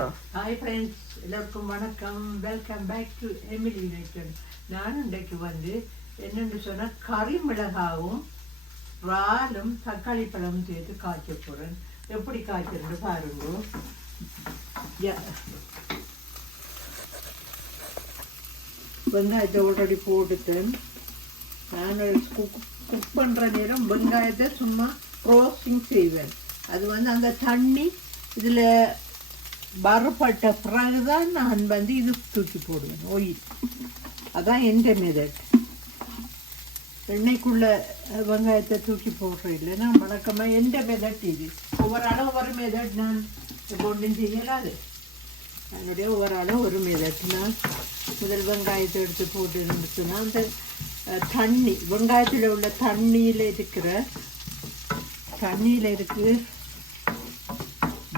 Hi friends எல்லோருக்கும் வணக்கம். Welcome back to Emily nation நான் இன்றைக்கு வந்து என்னென்னு சொன்னால் கறி மிளகாவும் இறாலும் தக்காளி பழமும் சேர்த்து காய்ச்ச போகிறேன் எப்படி காய்ச்சிருந்து பாருங்க. வெங்காயத்தை ஆல்ரெடி போட்டுட்டேன். நான் குக் குக் பண்ணுற நேரம் வெங்காயத்தை சும்மா ரோஸ்டிங் செய்வேன். அது வந்து அந்த தண்ணி இதில் வறுபட்ட பிறகுதான் நான் வந்து இது தூக்கி போடுவேன் ஒயில் அதான் எந்த மெதட் எண்ணெய்க்குள்ளே வெங்காயத்தை தூக்கி போடுறேன் இல்லைன்னா வழக்கமாக எந்த மெதட் இது? ஒவ்வொரு அளவு ஒரு மெதட் நான் ஒன்றும் செய்யலாது. என்னுடைய ஒவ்வொரு அளவு ஒரு மெதட் நான் முதல் வெங்காயத்தை எடுத்து போட்டு இருந்துச்சுன்னா அந்த தண்ணி வெங்காயத்தில் உள்ள தண்ணியில் இருக்கிற தண்ணியில் இருக்கு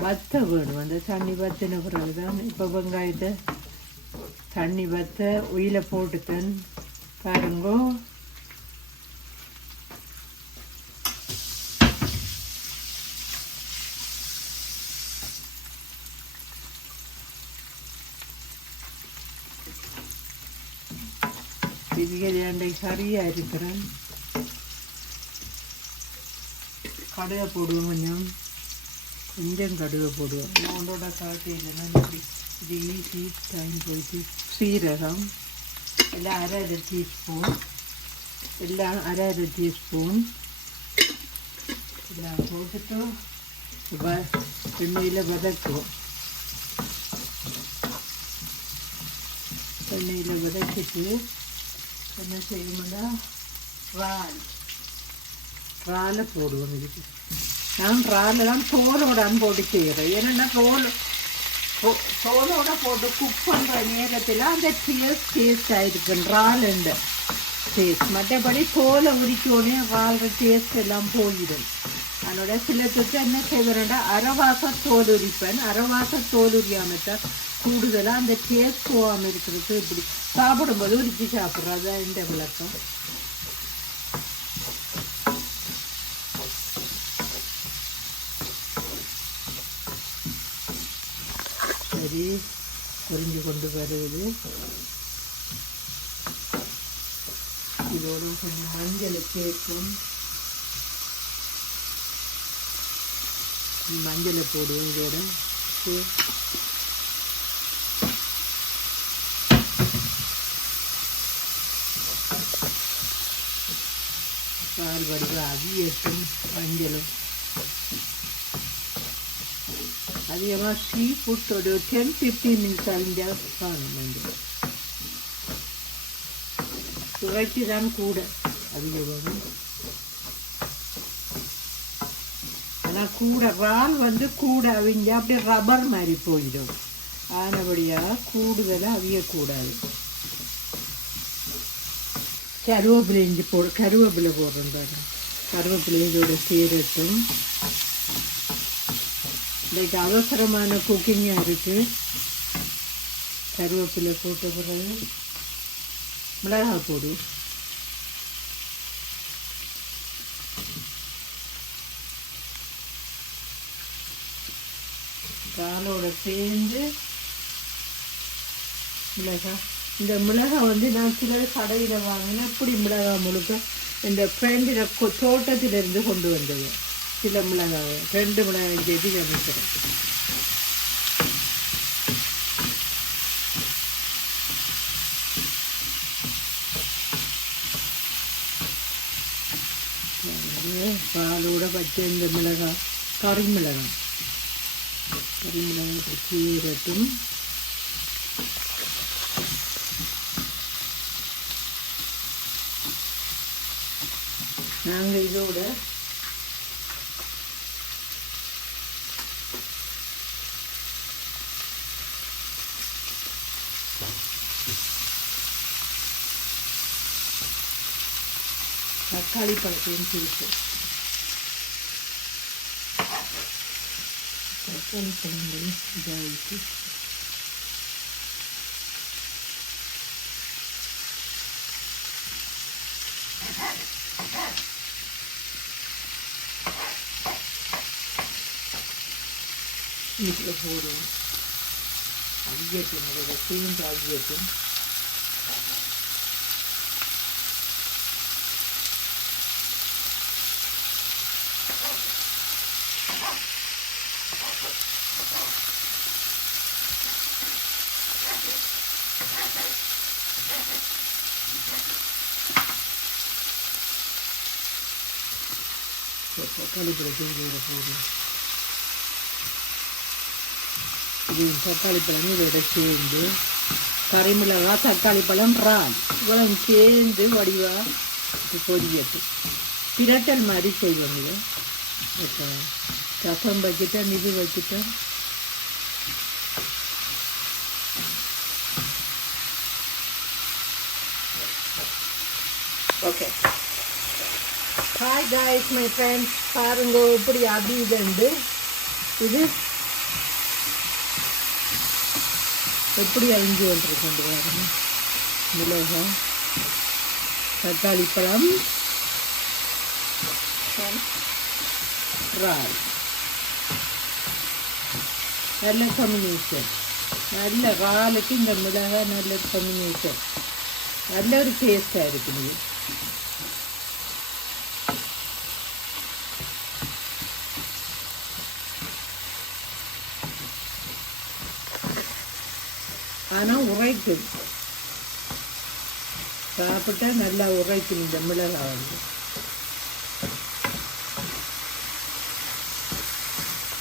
வத்த வேணும். அந்த தண்ணி வத்தின பிறகு தான் இப்போ வெங்காயத்தை தண்ணி வத்த உயில போட்டுத்தன் பாருங்கோ. இதுகளை சரியாக இருக்கிறேன். கடையை போடுவோம் கொஞ்சம். கொஞ்சம் கடுகை போடுவோம் உங்களோட காட்டு இல்லைன்னா இப்படி இது ஈஸி டைம் போயிட்டு சீரகம் எல்லாம் அரை அரை டீஸ்பூன் எல்லாம் அரை அரை டீஸ்பூன் எல்லாம் போட்டுட்டு வ எண்ணெயில் வதக்குவோம் எண்ணெயில் வதக்கிட்டு என்ன செய்யணும்னா இறால் இறாலை போடுவோம் இதுக்கு நான் இறாலை தான் தோலோடான் போட்டு செய்கிறேன் ஏன்னா தோல் தோலோட போட்டு குக் பண்ணுற நேரத்தில் அந்த டேஸ்ட் டேஸ்ட் ஆகிருக்கு ராலுண்டு டேஸ்ட் மற்றபடி தோலை உரிக்கோடனே இறால் டேஸ்ட் எல்லாம் போயிடும் அதனோட சில தொட்டு என்ன செய்வேன்னா அரைவாச தோல் உரிப்பேன் அரைவாச தோல் உரியாமல் கூடுதலாக அந்த டேஸ்ட் போகாமல் இருக்கிறது இப்படி சாப்பிடும்போது உரிச்சு சாப்பிட்றது இந்த விளக்கம் மாதிரி பொறிஞ்சு கொண்டு வருது இதோடு கொஞ்சம் மஞ்சள் சேர்க்கும். மஞ்சளை போடுவோம் இதோட பால் வடிவ அவியட்டும் மஞ்சளும். அதிகமாக சீ ஃபுட் ஒரு டென் ஃபிஃப்டீன் மினிட்ஸ் அழிஞ்சால் சாதம் மஞ்சள் சுவைக்கு தான் கூட அதிகமாக ஆனால் கூட இறால் வந்து கூட அவிஞ்சா அப்படியே ரப்பர் மாதிரி போயிடும். ஆனபடியாக கூடுதலாக அவியக்கூடாது. கருவேப்பிலை இஞ்சி போடு கருவேப்பிலை போடுறோம் பாருங்க. கருவேப்பிலை இதோட சீரட்டும் இன்றைக்கு அவசரமான குக்கிங்காக இருக்குது கருவேப்பிலை போட்ட பிறகு மிளகாய் போடு. காலோட சேர்ந்து மிளகாய். இந்த மிளகா வந்து நான் சில கடையில் வாங்கினேன். எப்படி மிளகாய் முழுக்க? இந்த ஃப்ரெண்டில் தோட்டத்திலிருந்து கொண்டு வந்தது. சில மிளகாய் ரெண்டு மிளகாய் செடி அமைக்கிறேன் பாலோட பச்சை இந்த மிளகாய் கறி மிளகாய். கறி மிளகாய் பச்சை ஈரட்டும் நாங்கள் இதோட தக்காளி பழத்தையும் சேர்த்து. தக்காளி பழங்களையும் இதாகிட்டு வீட்டில் போகிறோம் அவியட்டும் அதோட சேர்ந்து அவியட்டும் தக்காளி பழத்தை இதோட போடுறோம் இது தக்காளி பழமும் இதோட சேர்ந்து கறிமிளகா தக்காளி பழம் ரால் இவ்வளவு சேர்ந்து வடிவா இது திரட்டல் பிரட்டல் மாதிரி செய்வோம் இப்போ ரசம் வச்சுட்டேன் இது வச்சுட்டேன் okay. Hi guys my friends பாருங்க எப்படி அபியுதுண்டு இது எப்படி அழிஞ்சு வந்துருக்கு கொண்டு வரணும் மிளகாய் தக்காளி பழம். இறால் நல்ல காம்பினேஷன் நல்ல இறாலுக்கு இந்த மிளகாய் நல்ல காம்பினேஷன் நல்ல ஒரு டேஸ்டாக இருக்குது ஆனால் உரைக்கும் சாப்பிட்டா நல்லா உரைக்கும் இந்த மிளகாய் வந்து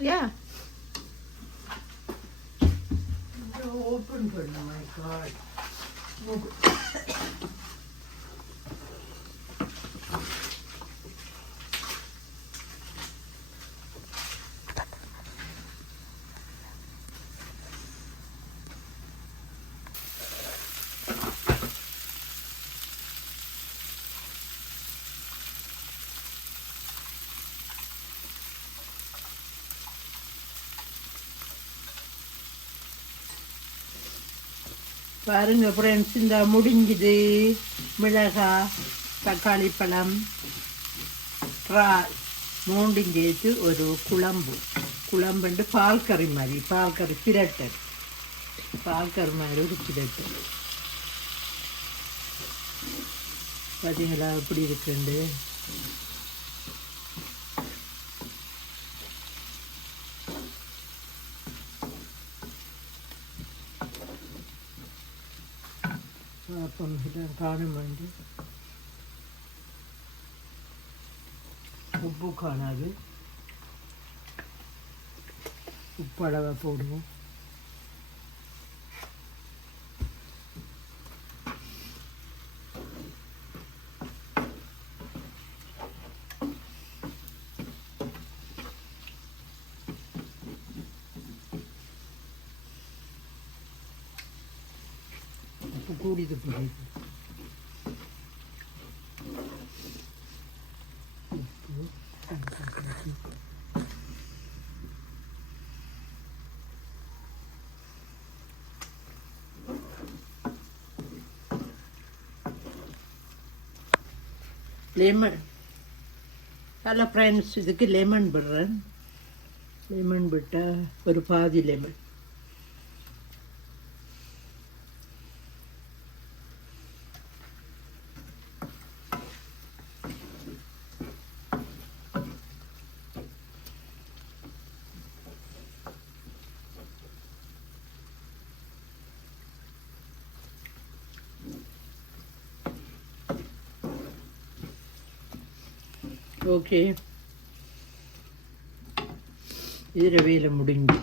Yeah. Open, but my God. பாருங்க ஃப்ரெண்ட்ஸ் இந்த முடிஞ்சுது. மிளகாய் தக்காளி பழம். ட்ரால் மூண்டும் சேர்த்து ஒரு குழம்பு. குழம்புண்டு பால் கறி மாதிரி பால் கறி பிரட்டல் பால் கறி மாதிரி ஒரு பிரட்டல் பார்த்தீங்களா எப்படி இருக்குண்டு? దాని కారం అండి ఉప్పు కారాలు ఉప్పు అడగకూడదు உப்பு கூடியது புரியுது லெமன் ஹலோ ஃப்ரெண்ட்ஸ் இதுக்கு லெமன் விடுறேன் லெமன் விட்டால் ஒரு பாதி லெமன் ஓகே. இதில் வேலை முடிஞ்சு.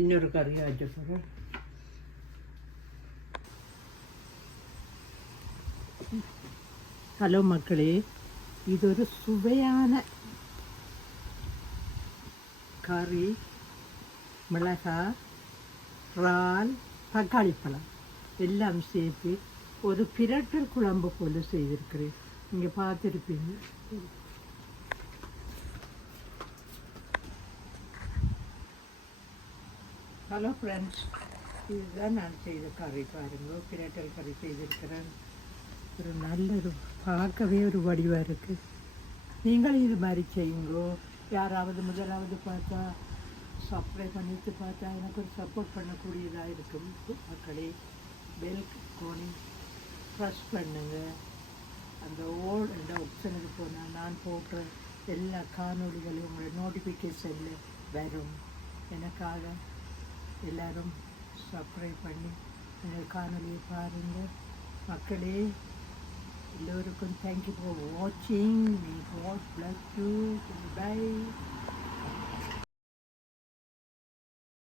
இன்னொரு கறியை ஆச்ச போகிறேன் ஹலோ மக்களே இது ஒரு சுவையான கறி மிளகா இறால் தக்காளி பழம். எல்லாம் சேர்த்து ஒரு பிரட்டல் குழம்பு போல செய்திருக்கிறேன். நீங்கள் பார்த்துருப்பீங்க. ஹலோ ஃப்ரெண்ட்ஸ் இதுதான் நான் செய்த கறி பாருங்க. பிரட்டல் கறி செய்திருக்கிறேன். ஒரு நல்ல ஒரு பார்க்கவே ஒரு வடிவாக இருக்குது நீங்களும் இது மாதிரி செய்யுங்கோ. யாராவது முதலாவது பார்த்தா சப்ளை பண்ணிட்டு பார்த்தா எனக்கு ஒரு சப்போர்ட் பண்ணக்கூடியதாக இருக்கும். மக்களே பெல் கோணி ப்ரெஸ் பண்ணுங்கள் அந்த ஓல் என்ற ஆப்ஷனுக்கு போனால் நான் போடுற எல்லா காணொலிகளும் உங்களோட நோட்டிஃபிகேஷனில் வரும். எனக்காக எல்லாரும் சப்ஸ்கிரைப் பண்ணி எங்கள் காணொலியை பாருங்கள் மக்களே எல்லோருக்கும் தேங்க்யூ ஃபார் வாட்சிங் may God bless you bye